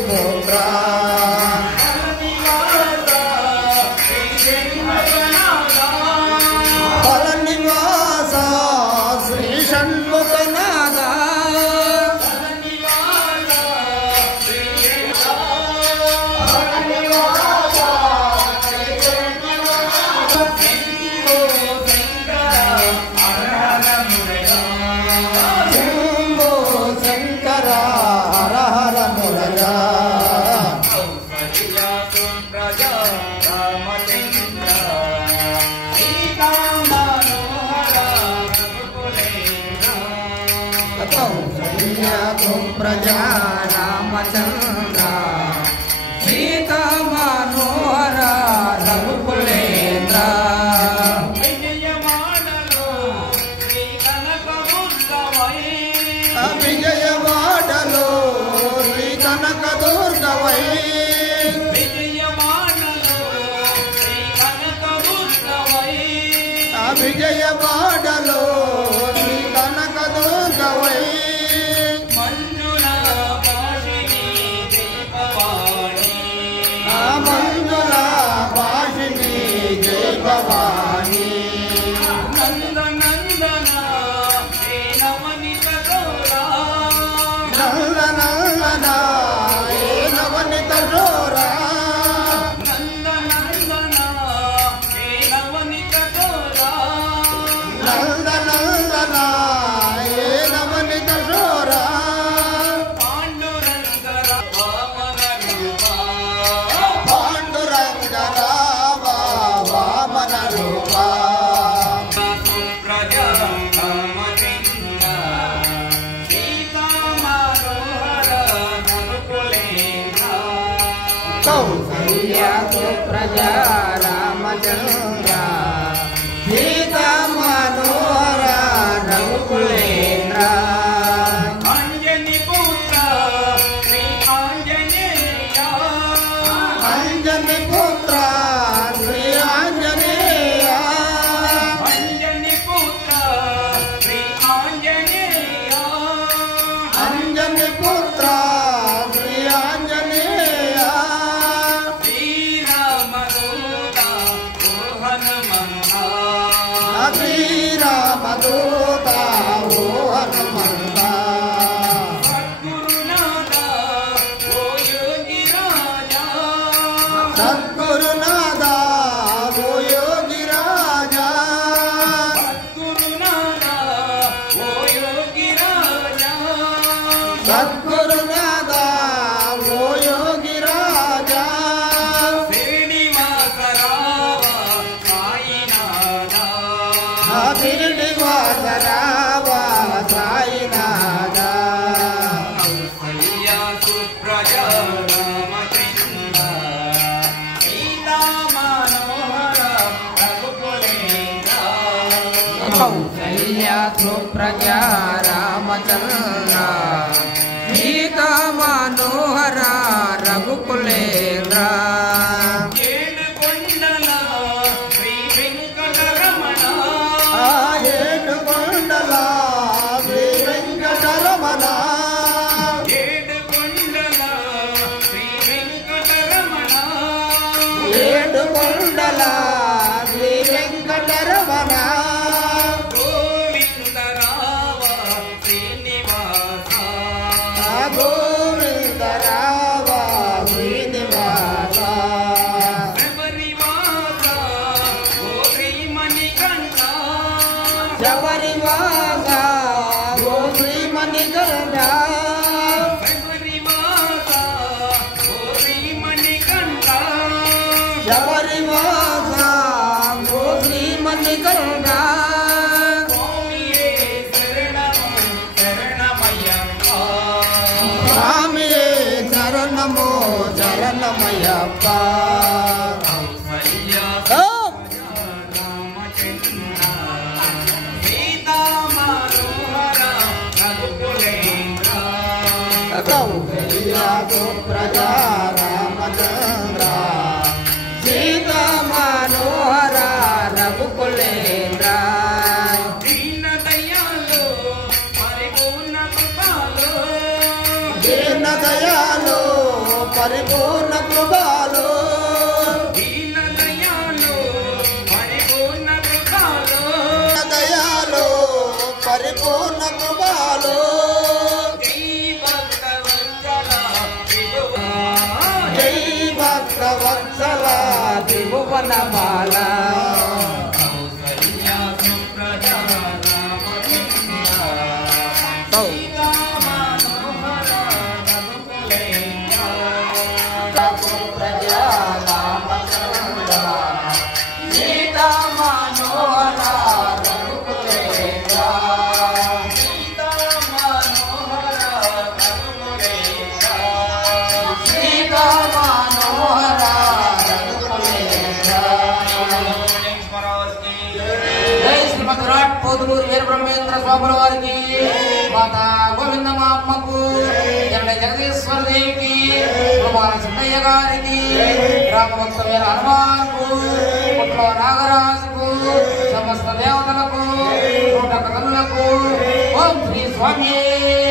పుత్ర ఫల నివాస శ్రీ షణ్ముఖనాథ ప్రజా రామచంద్ర సీతా మనోహర రఘుకులేంద్ర విజయవాడలో శ్రీ కనకదుర్గవై విజయవాడలో శ్రీ కనకదుర్గవై విజయవాడలో శ్రీ కనకదుర్గవై విజయవాడలో శ్రీ కనకదుర్గవై భవానీ నందనందన హే నవనిత గౌరా నందనందన హే నవనిత గౌరా నందనందన హే నవనిత గౌరా నందనందన హే నవనిత గౌరా పాండురంగ వామన రూపా పాండురంగ వామన రూపా ప్రజా రామచంద్ర సీతా మనోహర రఘుకులేంద్ర కౌసల్య ప్రజా రామచంద్ర సీతా మనోహర రఘుకులేంద్ర అంజని పుత్ర శ్రీ ఆంజనేయ అంజని పుత్ర శ్రీ ఆంజనేయ అంజని పుత్ర శ్రీ ఆంజనేయ అంజని పుత్ర శ్రీ ఆంజనేయ శ్రీరామదూత ఓ హనుమంత శ్రీరామదూత ఓ హనుమంత సద్గురునాథ ఓ యోగి రాజా సద్గురునాథ ఓ యోగి రాజా సద్గురునాథ ఓ యోగి రాజా సద్గురునాథ ఓ యోగి రాజా శ్రీనివాసరావ సాయినాథ శ్రీనివాసరావ సాయినాథ కౌసల్య సుప్రజా రామచంద్ర సీతా మనోహర రఘుకులేంద్ర కౌసల్య సుప్రజా రామచంద్ర సీతా మనోహర రఘుకులేంద్ర ఏడుకొండల శ్రీ వెంకటరమణ ఏడుకొండల శ్రీ వెంకటరమణ ఏడుకొండల శ్రీ వెంకటరమణ ఏడుకొండల శ్రీ వెంకటరమణ గోవిందరావ శ్రీనివాస గోవిందరావ శ్రీనివాస శబరివాస ఓ శ్రీమణికంఠ శబరివాస ఓ శ్రీమణికంఠ శబరివాస ఓ శ్రీమణికంఠ శబరివాస ఓ శ్రీమణికంఠ స్వామియే శరణము శరణమయ్యప్ప స్వామియే శరణము శరణమయ్యప్ప కౌసల్య రామచంద్ర సీతా మనోహర రఘుకులేంద్ర కౌసల్య ప్రజా రామచంద్ర సీతా మనోహర రఘుకులేంద్ర దీన దయాలు పరిపూర్ణ కృపాలు దీన దయాలు పరిపూర్ణ కృపాలు దయాలు పరిపూర్ణ కృపాలు జై భక్తవత్సల త్రిభువనమాల वीर ब्रह्मेंद्र स्वामी वारी माता गोविंद मामू जन जगदीश्वर देवी की कुमार सिद्धయ్య गारी राम भक्त वीर हनुमान को पुत्र नागराज को समस्त देवतलकु ओम श्री स्वामी